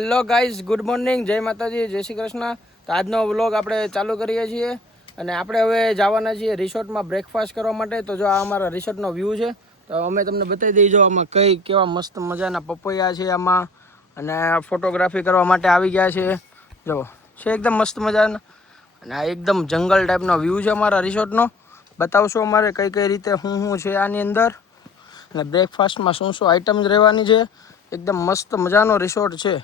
Hello guys, good morning, જય માતાજી, જય શ્રી કૃષ્ણ. તો આજનો વ્લોગ આપણે ચાલુ કરીએ છીએ અને આપણે હવે જવાના છીએ રિસોર્ટમાં બ્રેકફાસ્ટ કરવા માટે. તો જો આ અમારા રિસોર્ટનો વ્યૂ છે, તો અમે તમને બતાવી દઈએ. જો આમાં કેવા મસ્ત મજાના પપૈયા છે આમાં, અને ફોટોગ્રાફી કરવા માટે આવી ગયા છે. જો છે એકદમ મસ્ત મજાના, અને આ એકદમ જંગલ ટાઈપનો વ્યૂ છે અમારા રિસોર્ટનો. બતાવશો અમારે કઈ રીતે શું છે આની અંદર, અને બ્રેકફાસ્ટમાં શું આઈટમ્સ રહેવાની છે. એકદમ મસ્ત મજાનો રિસોર્ટ છે.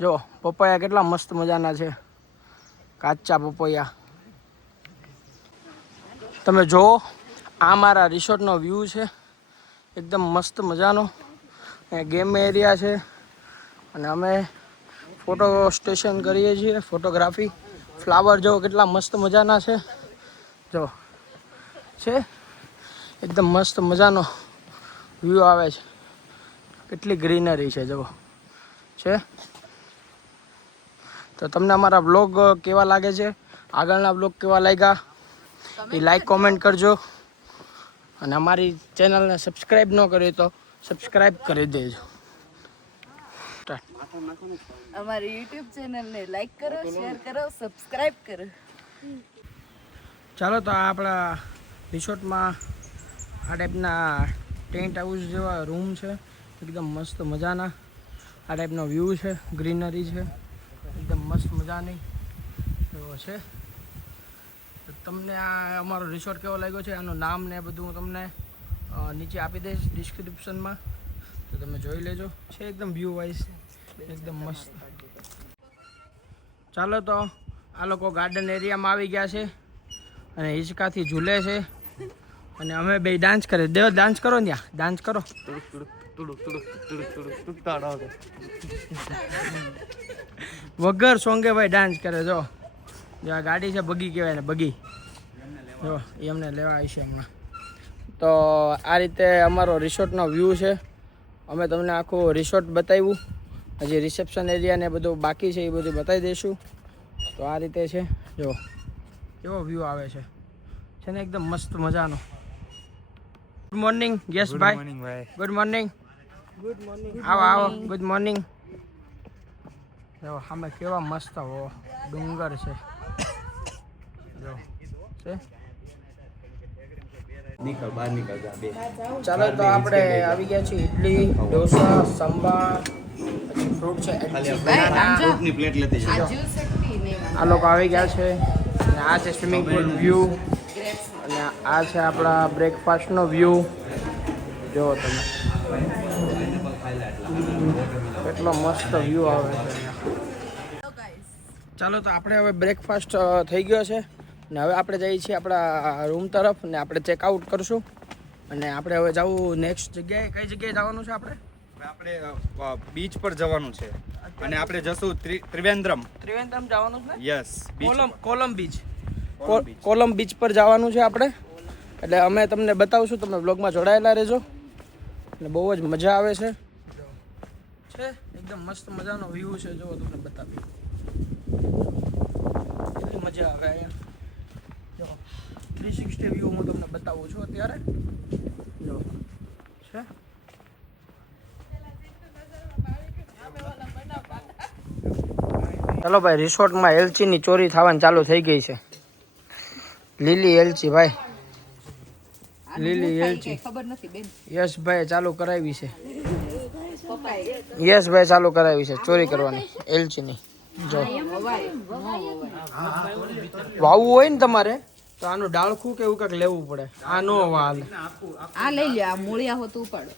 જો પપૈયા કેટલા મસ્ત મજાના છે, કાચા પપૈયા. તમે જુઓ, આ મારા રિસોર્ટનો વ્યૂ છે, એકદમ મસ્ત મજાનો. ગેમ એરિયા છે, અને અમે ફોટો સ્ટેશન કરીએ છીએ, ફોટોગ્રાફી. ફ્લાવર જો કેટલા મસ્ત મજાના છે. જો છે એકદમ મસ્ત મજાનો વ્યૂ આવે છે. કેટલી ગ્રીનરી છે જો છે. તો તમને અમારા બ્લોગ કેવા લાગે છે, આગળના બ્લોગ કેવા લાગ્યા એ લાઈક કોમેન્ટ કરજો, અને અમારી ચેનલને સબસ્ક્રાઈબ ન કરી તો સબસ્ક્રાઈબ કરી દેજો. અમારી યુટ્યુબ ચેનલને લાઈક કરો, શેર કરો, સબસ્ક્રાઇબ કરો. ચાલો, તો આપણા રિસોર્ટમાં આ ટાઈપના ટેન્ટ હાઉસ જેવા રૂમ છે, એકદમ મસ્ત મજાના. આ ટાઈપનો વ્યૂ છે, ગ્રીનરી છે, એકદમ મસ્ત મજાની એવો છે. તો તમને આ અમારો રિસોર્ટ કેવો લાગ્યો છે, આનું નામ ને બધું હું તમને નીચે આપી દઈશ ડિસ્ક્રિપ્શનમાં, તો તમે જોઈ લેજો. છે એકદમ વ્યૂ વાઇઝ એકદમ મસ્ત. ચાલો, તો આ લોકો ગાર્ડન એરિયામાં આવી ગયા છે અને હિંચકાથી ઝૂલે છે, અને અમે બે ડાન્સ કરીએ. દેવ, ડાન્સ કરો ને, ડાન્સ કરો. વગર સોંગે ભાઈ ડાન્સ કરે. જો આ ગાડી છે, બગી કહેવાય ને, બગી. જો એ અમને લેવા આવી છે હમણાં. તો આ રીતે અમારો રિસોર્ટનો વ્યૂ છે. અમે તમને આખું રિસોર્ટ બતાવ્યું. હજી રિસેપ્શન એરિયા ને બધું બાકી છે, એ બધું બતાવી દઈશું. તો આ રીતે છે. જો કેવો વ્યૂ આવે છે ને, એકદમ મસ્ત મજાનો. Good morning. યસ ભાઈ, ગુડ મોર્નિંગ. Good morning. આવો ગુડ મોર્નિંગ. જો સામે કેવા મસ્ત ડુંગર છે. જો છે. ચાલો, તો આપણે આવી ગયા છીએ ઇડલી, ઢોસા, સંભાર, પછી ફ્રૂટ છે, આ લોકો આવી ગયા છે. અને આ છે સ્વિમિંગ પુલ વ્યૂ, અને આ છે આપણા બ્રેકફાસ્ટનો વ્યૂ. જો તમે કેટલો મસ્ત વ્યૂ આવે છે. ચાલો, તો આપણે હવે બ્રેકફાસ્ટ થઈ ગયો છે, ને હવે આપણે જઈએ છીએ આપણા રૂમ તરફ, ને આપણે ચેકઆઉટ કરશું. અને આપણે હવે જવું નેક્સ્ટ જગ્યાએ. કઈ જગ્યાએ જવાનું છે આપણે બીચ પર જવાનું છે, અને આપણે જશું ત્રિવેન્દ્રમ જવાનું છે. યસ, કોલમ બીચ પર જવાનું છે આપણે. એટલે અમે તમને બતાવશું, તમે બ્લોગમાં જોડાયેલા રહેજો, એટલે બહુ જ મજા આવે છે. એકદમ મસ્ત મજાનો વ્યૂ છે. જો તમને બતાવી કેટલી મજા આવે અહીંયા. જો 360 વ્યૂ હું તમને બતાવું છું અત્યારે. જો છે. ચાલો ભાઈ, રિસોર્ટમાં એલચીની ચોરી થવાની ચાલુ થઈ ગઈ છે. લીલી એલચી ભાઈ, લીલી એલચી. ખબર નથી બેન. યસ ભાઈ ચાલુ કરાવી છે. યસ ભાઈ ચાલુ કરાવી છે ચોરી કરવાની એલચીની. જો વાવવું હોય ને તમારે, તો આનું ડાળખું કે એવું કંઈક લેવું પડે. આ નો વાલ, આ લઈ લે, આ મૂળિયા હોતું ઉપાડો.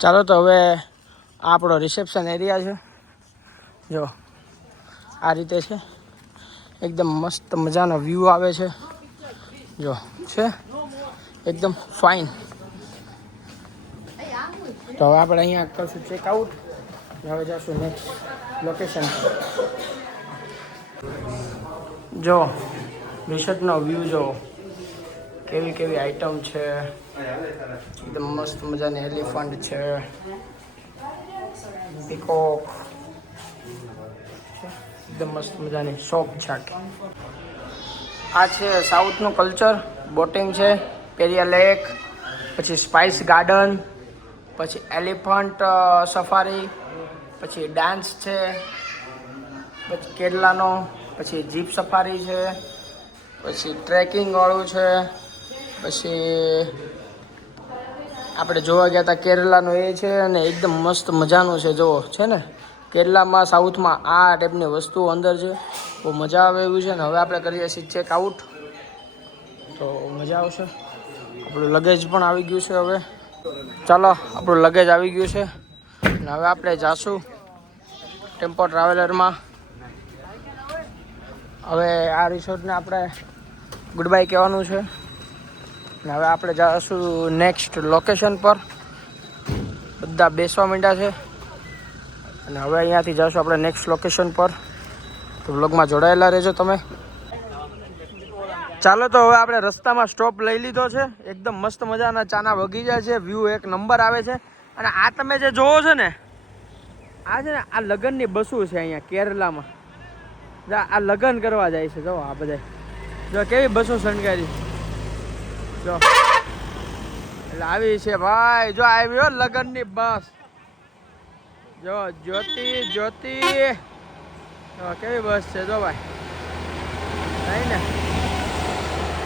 ચાલો, તો હવે આ આપણો રિસેપ્શન એરિયા છે. જો આ રીતે છે, એકદમ મસ્ત મજાનો વ્યૂ આવે છે. જો છે એકદમ ફાઇન. તો હવે આપણે અહીંયા કરશું ચેકઆઉટ. હવે જશું નેક્સ્ટ લોકેશન. જો રિસોર્ટનો વ્યૂ જો કેવી આઈટમ છે. એકદમ મસ્ત મજાની એલિફન્ટ છે, પીકોક, એકદમ મસ્ત મજાની શોપ છે. આ છે સાઉથનું કલ્ચર. બોટિંગ છે, પેરિયા લેક, પછી સ્પાઇસ ગાર્ડન, પછી એલિફન્ટ સફારી, પછી ડાન્સ છે, પછી કેરલાનો, પછી જીપ સફારી છે, પછી ટ્રેકિંગ વાળું છે, પછી આપણે જોવા ગયા હતા કેરલાનું એ છે અને એકદમ મસ્ત મજાનું છે. જુઓ છે ને કેરલામાં સાઉથમાં આ ટાઈપની વસ્તુઓ અંદર છે, બહુ મજા આવે એવું છે. ને હવે આપણે કરીએ છીએ ચેક આઉટ, તો મજા આવશે. આપણું લગેજ પણ આવી ગયું છે. હવે ચાલો આપણું લગેજ આવી ગયું છે અને હવે આપણે જાશું ટેમ્પો ટ્રાવેલરમાં. હવે આ રિસોર્ટને આપણે ગુડ બાય કહેવાનું છે અને હવે આપણે જઈશું નેક્સ્ટ લોકેશન પર. બધા બેસવા માંડ્યા છે અને હવે અહીંયાથી જઈશું આપણે નેક્સ્ટ લોકેશન પર. તો વ્લોગમાં જોડાયેલા રહેજો તમે. ચાલો તો હવે આપણે રસ્તામાં સ્ટોપ લઈ લીધો છે. એકદમ મસ્ત મજાના ચાના બગીચા છે, વ્યૂ એક નંબર આવે છે. અને આ તમે જે જોવો છો ને આ છે ને આ લગ્નની બસો છે અહીંયા કેરલામાં. આ લગ્ન કરવા જાય છે. જો આ બધા જો કેવી બસો શણગારી જો એટલે આવી છે ભાઈ. જો આવી લગ્નની બસ જો જ્યોતિ જ્યોતિ કેવી બસ છે જો ભાઈ. નહીં ને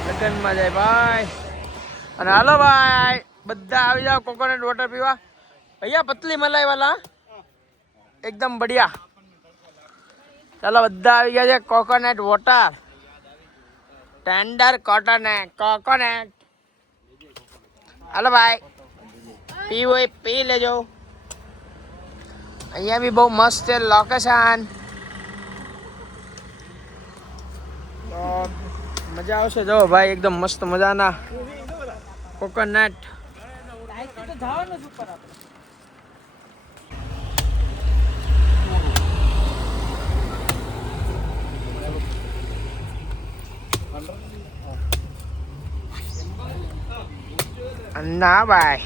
લગ્નમાં જાય ભાઈ. અને હાલો ભાઈ બધા આવી જાઓ કોકોનટ વોટર પીવા. ભૈયા પતલી મલાઈ વાલા એકદમ બઢિયા. ચાલો બધા આવી ગયા છે કોકોનટ વોટર, ટેન્ડર કોકોનટ. હાલો ભાઈ પીવું હોય પી લેજો. અહીંયા બી બહુ મસ્ત છે લોકેશન, તો મજા આવશે. જો ભાઈ એકદમ મસ્ત મજાના કોકોનટ. ના ભાઈ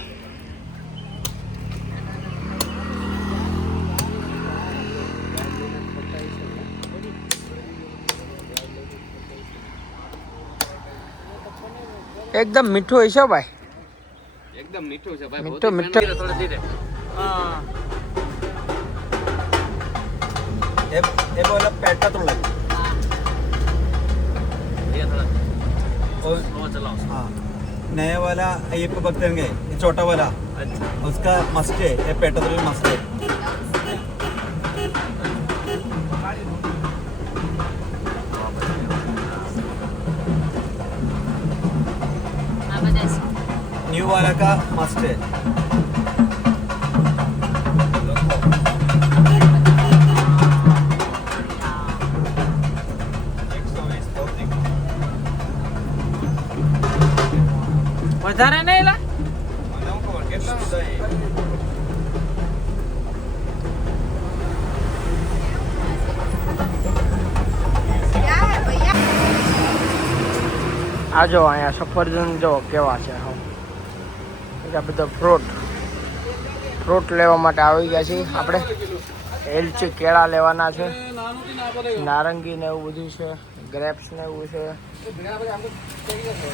એકદમ મીઠું હોય છે ભાઈ. એકદમ મીઠું છે ભાઈ. મીઠું મીઠું. થોડે ધીરે. હા ये बोला पैटा तो लगा ये थोड़ा और स्लो चलाओ. हाँ नया वाला ये पे बकतेंगे ये छोटा वाला अच्छा उसका मस्ट है ये पैटा तो मस्ट है न्यू वाला का मस्ट है. વધારે નહીં લા. આ જો અહીંયા સફરજન જો કેવા છે. આ બધા ફ્રૂટ લેવા માટે આવી ગયા છીએ આપણે. એલચી કેળા લેવાના છે, નારંગી ને એવું બધું છે, ગ્રેપ્સ ને એવું છે,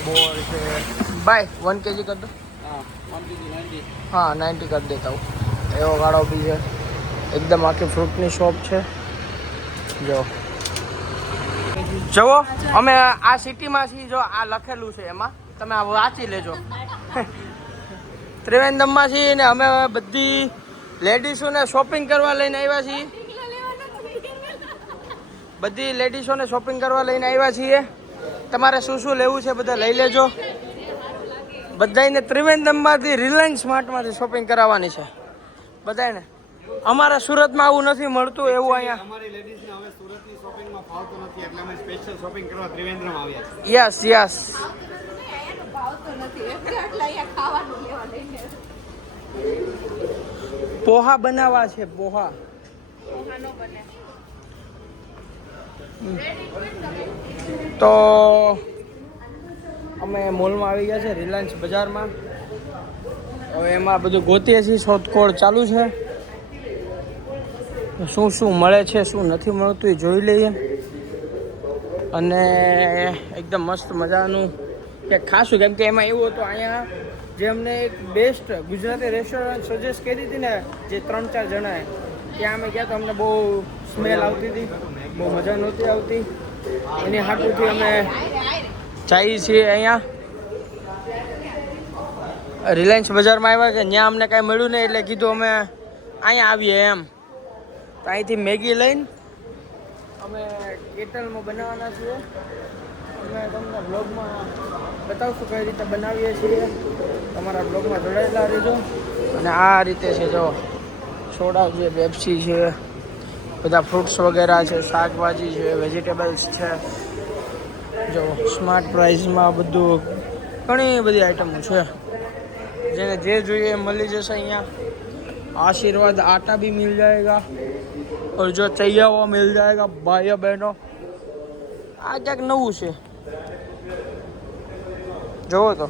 બોર છે. ભાઈ 1 kg કરી દો. હા 90 કરી દેતા હું. એવો ગાળો બી છે. એકદમ આખી ફ્રૂટની શોપ છે. જુઓ અમે આ સિટીમાં છીએ. જો આ લખેલું છે એમાં તમે આ વાંચી લેજો. ત્રિવેન્દ્રમમાં છીએ ને અમે બધી લેડીઝોને શોપિંગ કરવા લઈને આવ્યા છીએ. બધી લેડીઝોને શોપિંગ કરવા લઈને આવ્યા છીએ. તમારે શું શું લેવું છે બધા લઈ લેજો. બધાને ત્રિવેન્દ્રમમાંથી રિલાયન્સ સ્માર્ટમાંથી શોપિંગ કરાવવાની છે બધાને. અમારા સુરતમાં આવું નથી મળતું એવું અહીંયા. અમારી લેડીઝને હવે સુરતની શોપિંગમાં ફાવતું નથી એટલે અમે સ્પેશિયલ શોપિંગ કરવા ત્રિવેન્દ્રમ આવ્યા છીએ. Yes yes. પોહા બનાવવા છે. પોહા તો અમે મોલમાં આવી ગયા છે રિલાયન્સ બજારમાં. હવે એમાં બધું ગોતીએ છીએ. શોધખોળ ચાલુ છે. શું શું મળે છે શું નથી મળતું એ જોઈ લઈએ. અને એકદમ મસ્ત મજાનું કે ખાસું, કેમ કે એમાં એવું હતું અહીંયા જે અમને એક બેસ્ટ ગુજરાતી રેસ્ટોરન્ટ સજેસ્ટ કરી હતી ને જે 3-4 જણાએ, ત્યાં અમે ગયા તો અમને બહુ સ્મેલ આવતી હતી, બહુ મજા નહોતી આવતી. એની હાટુથી અમે જઈએ છીએ અહીંયા રિલાયન્સ બજારમાં આવ્યા કે ત્યાં અમને કાંઈ મળ્યું નહીં એટલે કીધું અમે અહીંયા આવીએ એમ. તો અહીંથી મેગી લઈને અમે કેટલમાં બનાવવાના છીએ. અમે તમને બ્લોગમાં બતાવશું કઈ રીતે બનાવીએ છીએ. તમારા બ્લોગમાં જોડાયેલા રહેજો. અને આ રીતે છે જો સોડા છે, પેપ્સી છે, બધા ફ્રૂટ્સ વગેરે છે, શાકભાજી છે, વેજીટેબલ્સ છે. જો સ્માર્ટ પ્રાઇસમાં બધું ઘણી બધી આઈટમો છે. જેને જે જોઈએ એ મળી જશે અહીંયા. आशीर्वाद आटा भी मिल जाएगा और जो चाहिए वो मिल जाएगा भाइयों बहनों. આ ક્યાંક નવું છે જોવો તો,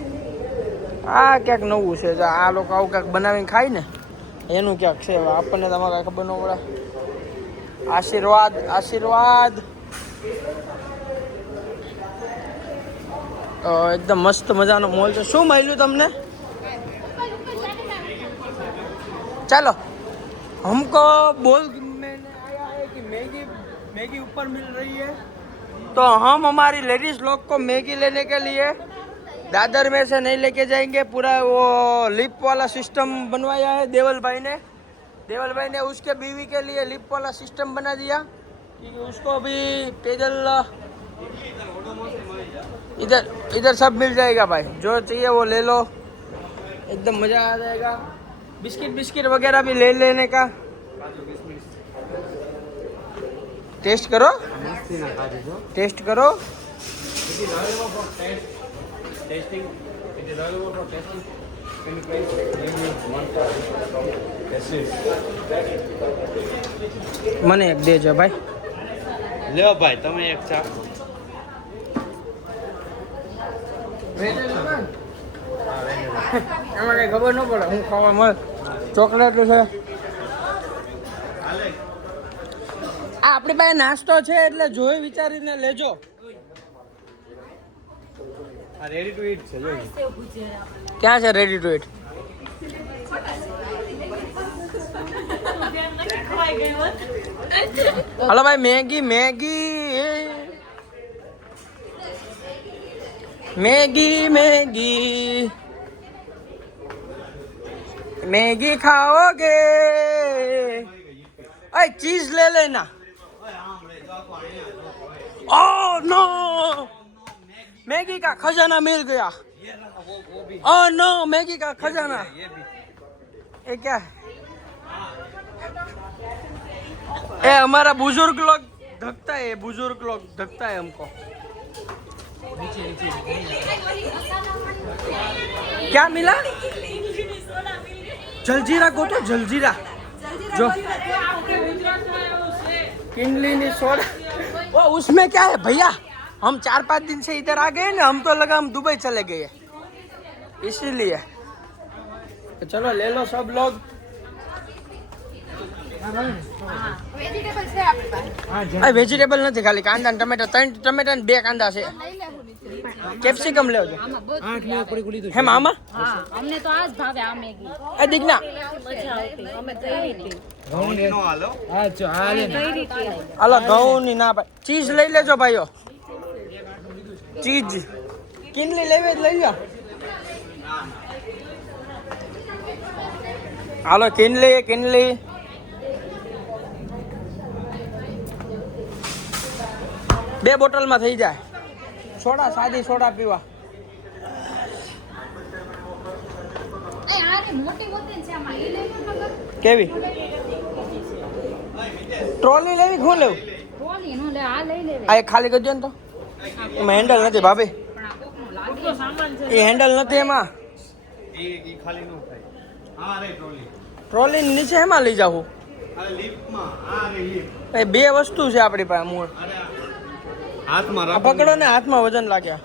આ ક્યાંક નવું છે. આ લોકો આવું ક્યાંક બનાવીને ખાય ને એનું ક્યાંક છે. આપણને તમારે ખબર ન પડે. આશીર્વાદ આશીર્વાદ એકદમ મસ્ત મજાનો મોલ છે. શું મળ્યું તમને? चलो हमको बोल मैंने आया है कि मैगी ऊपर मिल रही है तो हम हमारी लेडीज लोग को मैगी लेने के लिए दादर में से नहीं लेके जाएंगे. पूरा वो लिप वाला सिस्टम बनवाया है देवल भाई ने उसके बीवी के लिए लिप वाला सिस्टम बना दिया क्योंकि उसको अभी पेदल इधर सब मिल जाएगा भाई. जो चाहिए वो ले लो, एकदम मज़ा आ जाएगा. बिस्किट वगैरह भी ले लेने का. टेस्ट करो. મને એક દેજો ભાઈ. લ્યો ભાઈ તમે એક ચા. એમાં કઈ ખબર ન પડે હું ખાવા મળે. ચોકલેટ છે. આ આપણી પાસે નાસ્તો છે એટલે જોઈ વિચારીને લેજો. આ રેડી ટુ ઈટ છે જોઈ. ક્યાં છે રેડી ટુ ઈટ? હલો ભાઈ મેગી मैगी खाओगे? अरे चीज ले लेना. ओह नो, मैगी का खजाना मिल गया. ओह नो, मैगी का खजाना. ये क्या है? ये हमारा बुजुर्ग लोग धकता है, हमको. क्या मिला? जलजीरा को तो जलजीरा जो किनली सोडा वो उसमें क्या है भैया? हम 4-5 दिन से इधर आ गए ना, हम तो लगा हम दुबई चले गए इसीलिए. तो चलो ले लो सब लोग. વેજીટેબલ નથી, ખાલી કાંદા ને ટમેટા. 3 ટમેટા ને 2 કાંદા છે. કેપ્સિકમ લેજો. હેમ આમાં અમને તો આજ ભાવે આ મેગી. એ દીકના અમે કરી હતી. ઘઉંની નો હાલો. હાલો ઘઉં ની ના ભાઈ. ચીઝ લઈ લેજો ભાઈઓ. ચીઝ કિનલી લેવી જ લઈ લો. હાલો કિનલી 2 બોટલમાં થઈ જાય. સોડા, સાદી સોડા પીવા. કેવી ટ્રોલી લેવી? શું લેવું? આ એક ખાલી કરજો ને. તો એમાં હેન્ડલ નથી ભાભી. એ હેન્ડલ નથી એમાં. એ ખાલી નો થાય. હા રે ટ્રોલી. ટ્રોલી નીચે એમાં લઈ જાવું. અરે લિફ્ટમાં. આ રે લિફ્ટ. એ 2 વસ્તુ છે આપણી પાસે મૂળ. હાથમાં આ રાખો. પકડો ને, હાથમાં વજન લાગ્યા.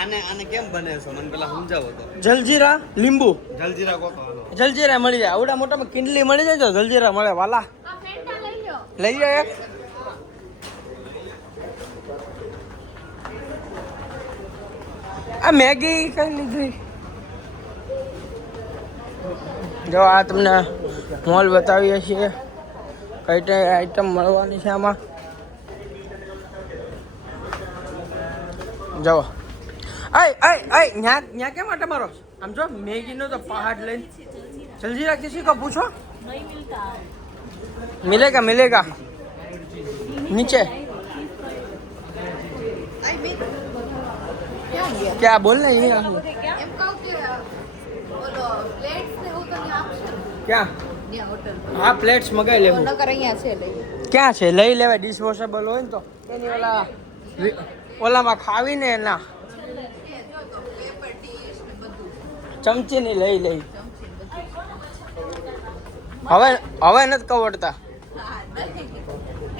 આને કેમ બને છે મને પેલા સમજાવો તો. જલજીરા લીંબુ. જલજીરા કોતો હાલો. જલજીરા મળી જાય. આવડા મોટામાં કિંડલી મળી જાય તો જલજીરા મળે વાલા. લઈ જાય. આ મેગી કઈ લીધી? જો આ તમને મોલ બતાવીએ છીએ કઈ કઈ આઈટમ મળવાની છે આમાં. જો ન્યા કેમ માટે મારો આમ જો મેગીનો તો પહાડ લઈને જલ્દી किसी को पूछो मिलेगा मिलेगा नीचे क्या बोल रहे हैं એમ કહું કે બોલો પ્લેટ્સ ને હું તમને આપશું क्या ત્યાં હોટલ हाँ प्लेट्स मंगाई लेવું નકર અહીંયા છે લઈ ક્યાં છે લઈ લેવાય ડિશવોશેબલ હોય ને તો એની ઓલામાં ખાવીને ના પેપર ડીશ ને બધું ચમચી ની લઈ હવે નથી કવડતા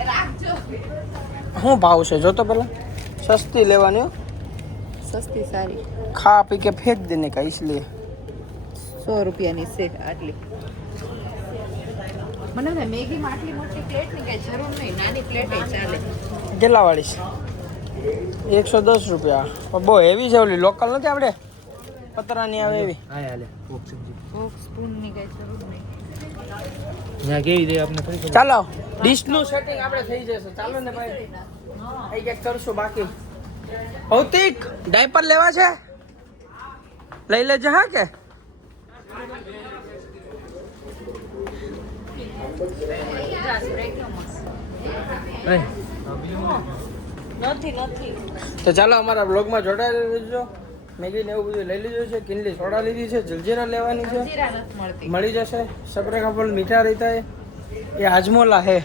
રાખજો શું ભાવ છે જો તો પેલા સસ્તી લેવાની હો. સસ્તી સારી खा पी के फेंक देने का इसलिए 100 રૂપિયાની છે આટલી મને ને મેગીમાં આટલી મોટી પ્લેટ ની કઈ જરૂર નહીં નાની પ્લેટ ચાલે કેટલા વાળી છે 110 રૂપિયા પણ બહુ હેવી છે ઓલી લોકલ નથી આપણે પતરાની આવે એવી ફોક સ્પૂન ની કઈ જરૂર નહીં ચાલો ડીશ નું સેટિંગ આપણે થઈ જશે ચાલો ને ભાઈ અહીં ક્યાંક કરશું બાકી ભૌતિક ડાયપર લેવા છે લઈ લેજે હા કે તો ચાલો અમારા બ્લોગમાં જોડાઈ રહેજો. મેગી ને એવું બધું લઈ લીધું છે, કિનલી સોડા લીધી છે, જલજીરા લેવાની છે, જીરા નથી મળતી મળી જશે. સપરે કપલ મીઠા રહેતા એ હાજમોલા હે